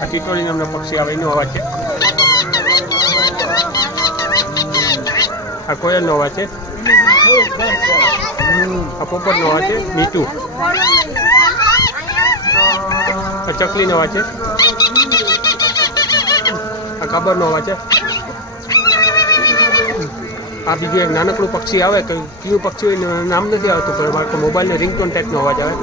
આ ટીટોળી નામનો પક્ષી આવે એનો અવાજ છે. આ કોયલનો અવાજ છે. આ પોપટનો અવાજ છે. મીઠું. આ ચકલીનો અવાજ છે. આ કાબરનો અવાજ છે. આ બીજું એક નાનકડું પક્ષી આવે કયું પક્ષી હોય નામ નથી આવતું પણ બાળકો મોબાઈલને રિંગટોન ટાઈપનો અવાજ આવે.